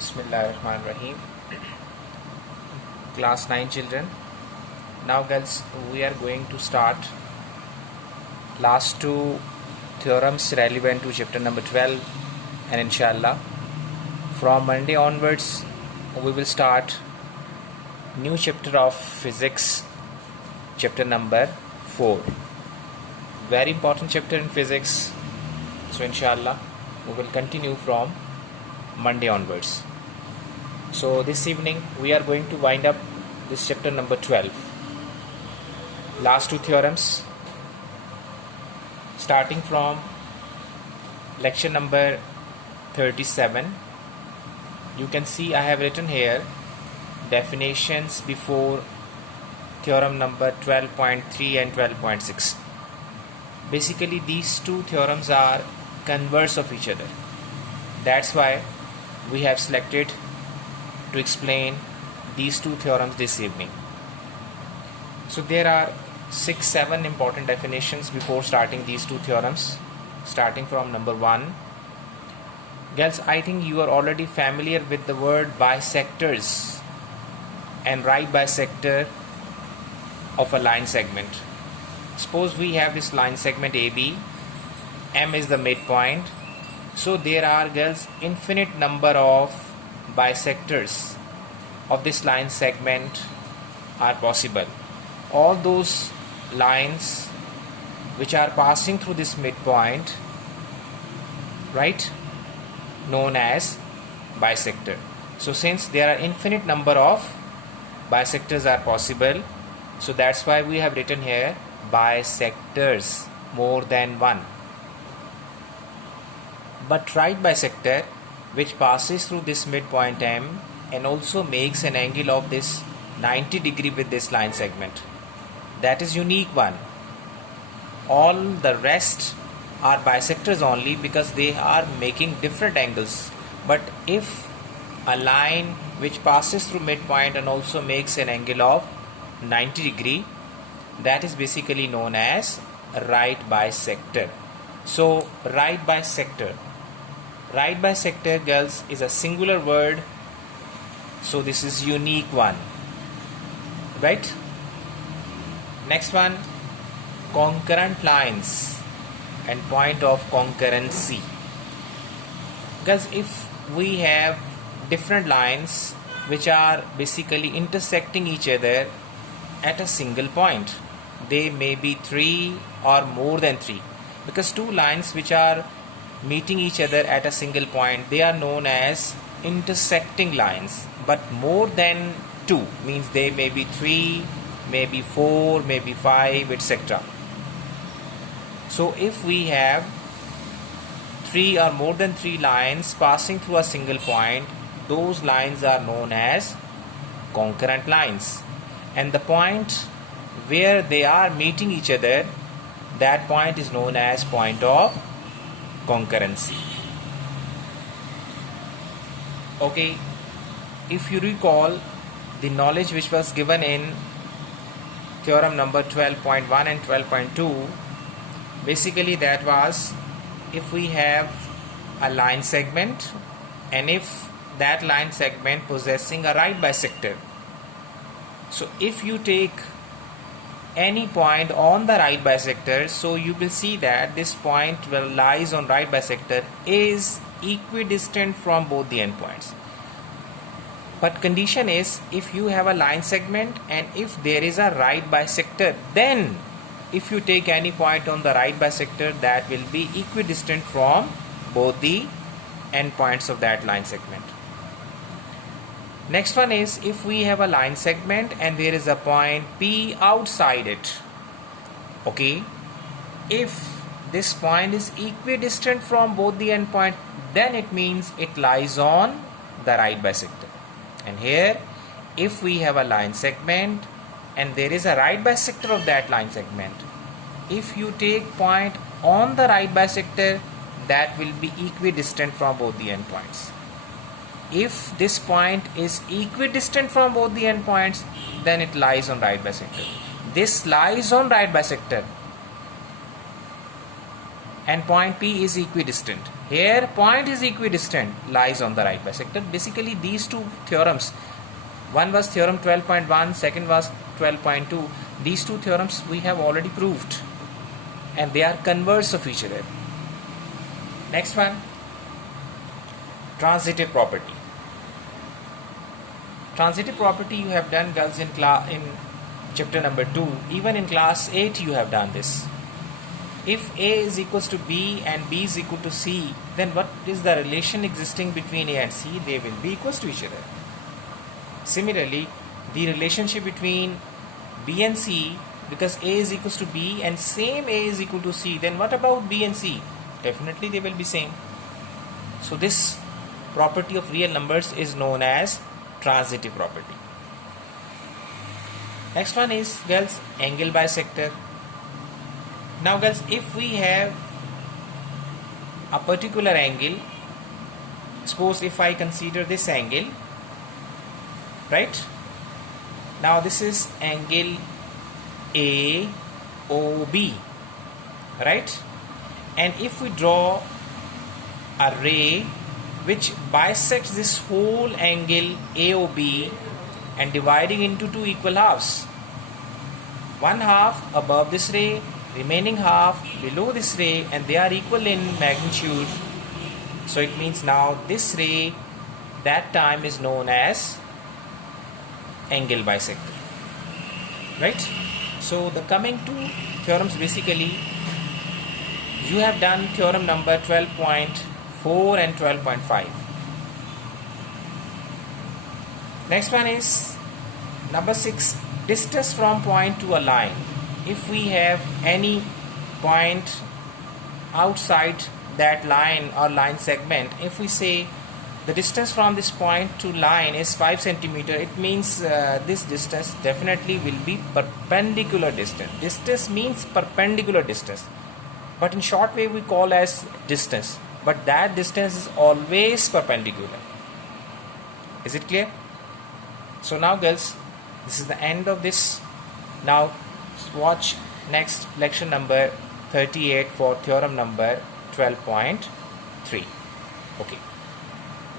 Bismillahirrahmanirrahim. Class 9 children. Now girls, we are going to start last two theorems relevant to chapter number 12, and inshallah from Monday onwards we will start new chapter of physics, chapter number 4. Very important chapter in physics. So inshallah we will continue from Monday onwards. So this evening we are going to wind up this chapter number 12. Last two theorems starting from lecture number 37. You can see I have written here definitions before theorem number 12.3 and 12.6. Basically these two theorems are converse of each other. That's why we have selected to explain these two theorems this evening. So there are 6-7 important definitions before starting these two theorems, starting from number 1. Girls, I think you are already familiar with the word bisectors and right bisector of a line segment. Suppose we have this line segment AB, M is the midpoint. So there are, girls, infinite number of bisectors of this line segment are possible. All those lines which are passing through this midpoint, right, known as bisector. So since there are infinite number of bisectors are possible, so that's why we have written here bisectors, more than one. But right bisector which passes through this midpoint M and also makes an angle of this 90 degree with this line segment, that is unique one. All the rest are bisectors only because they are making different angles. But if a line which passes through midpoint and also makes an angle of 90 degree, that is basically known as right bisector. So right bisector, girls, is a singular word, so this is unique one, right? Next one, concurrent lines and point of concurrency. Girls, if we have different lines which are basically intersecting each other at a single point, they may be 3 or more than 3, because two lines which are meeting each other at a single point, they are known as intersecting lines. But more than 2 means they may be 3, maybe 4, maybe 5, etc. So if we have 3 or more than 3 lines passing through a single point, those lines are known as concurrent lines. And the point where they are meeting each other, that point is known as point of concurrency. Okay, if you recall the knowledge which was given in theorem number 12.1 and 12.2, basically that was, if we have a line segment and if that line segment possessing a right bisector, so if you take any point on the right bisector, so you will see that this point lies on right bisector is equidistant from both the endpoints. But condition is, if you have a line segment and if there is a right bisector, then if you take any point on the right bisector, that will be equidistant from both the endpoints of that line segment. Next one is, if we have a line segment and there is a point P outside it. Okay, if this point is equidistant from both the endpoint, then it means it lies on the right bisector. And here, if we have a line segment and there is a right bisector of that line segment, if you take point on the right bisector, that will be equidistant from both the endpoints. If this point is equidistant from both the endpoints, then it lies on right bisector. This lies on right bisector and point P is equidistant. Here point is equidistant, lies on the right bisector. Basically these two theorems, one was theorem 12.1, second was 12.2. These two theorems we have already proved and they are converse of each other. Next one, transitive property. Transitive property you have done, girls, in chapter number 2. Even in class 8 you have done this. If A is equals to B and B is equal to C, then what is the relation existing between A and C? They will be equals to each other. Similarly, the relationship between B and C, because A is equals to B and same A is equal to C, then what about B and C? Definitely they will be same. So this property of real numbers is known as transitive property. Next one is, girls, angle bisector. Now girls, if we have a particular angle, suppose if I consider this angle, right? Now this is angle AOB, right? And if we draw a ray which bisects this whole angle AOB and dividing into two equal halves, one half above this ray, remaining half below this ray, and they are equal in magnitude. So it means now this ray that time is known as angle bisector, right? So the coming two theorems, basically you have done theorem number 12.4 and 12.5. Next one is number 6, distance from point to a line. If we have any point outside that line or line segment, if we say the distance from this point to line is 5 centimeter, it means this distance definitely will be perpendicular distance. Distance means perpendicular distance, but in short way we call as distance, but that distance is always perpendicular. Is it clear? So now girls, this is the end of this. Now watch next lecture number 38 for theorem number 12.3. Okay.